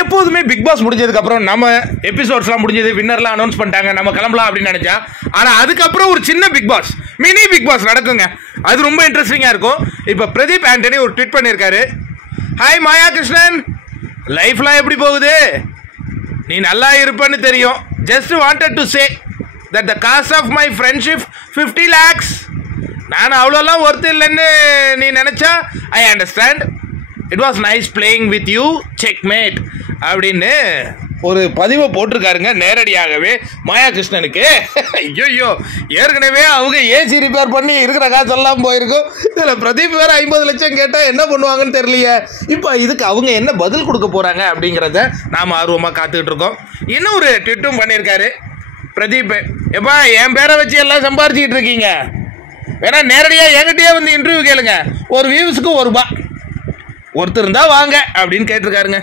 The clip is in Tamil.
எப்போதுமே பிக் பாஸ் முடிஞ்சதுக்கப்புறம் நம்ம எபிசோட்ஸ்லாம் முடிஞ்சது, வின்னர்லாம் அனௌன்ஸ் பண்ணிட்டாங்க, நம்ம கிளம்பலாம் அப்படின்னு நினச்சா, ஆனால் அதுக்கப்புறம் ஒரு சின்ன Bigg Boss, mini Bigg Boss நடக்குங்க. அது ரொம்ப இன்ட்ரெஸ்டிங்காக இருக்கும். இப்போ பிரதீப் ஆண்டனி ஒரு ட்வீட் பண்ணியிருக்காரு. ஹாய் மாயா கிருஷ்ணன், லைஃப்லாம் எப்படி போகுது? நீ நல்லா இருப்பேன்னு தெரியும். Just wanted to say that the cost of my friendship 50 lakhs. நான் அவ்வளோலாம் ஒர்த்து இல்லைன்னு நீ நினச்சா I understand. It was nice playing with you, checkmate அப்படின்னு ஒரு பதிவை போட்டிருக்காருங்க நேரடியாகவே மாயா கிருஷ்ணனுக்கு. ஐயோ, ஏற்கனவே அவங்க ஏசி ரிப்பேர் பண்ணி இருக்கிற காசெல்லாம் போயிருக்கும். இதில் பிரதீப் வேறு 50 லட்சம் கேட்டால் என்ன பண்ணுவாங்கன்னு தெரியலையே. இப்போ இதுக்கு அவங்க என்ன பதில் கொடுக்க போகிறாங்க அப்படிங்கிறத நாம் ஆர்வமாக காத்துக்கிட்டு இருக்கோம். இன்னும் ஒரு ட்விட்டும் பண்ணியிருக்காரு பிரதீப். எப்பா, என் பேரை வச்சு எல்லாம் சம்பாரிச்சிக்கிட்டு இருக்கீங்க, வேணா நேரடியாக என்கிட்டயே வந்து இன்டர்வியூ கேளுங்க, ஒரு வியூஸுக்கு ₹1 ஒருத்தர் இருந்தால் வாங்க அப்படின்னு கேட்டிருக்காருங்க.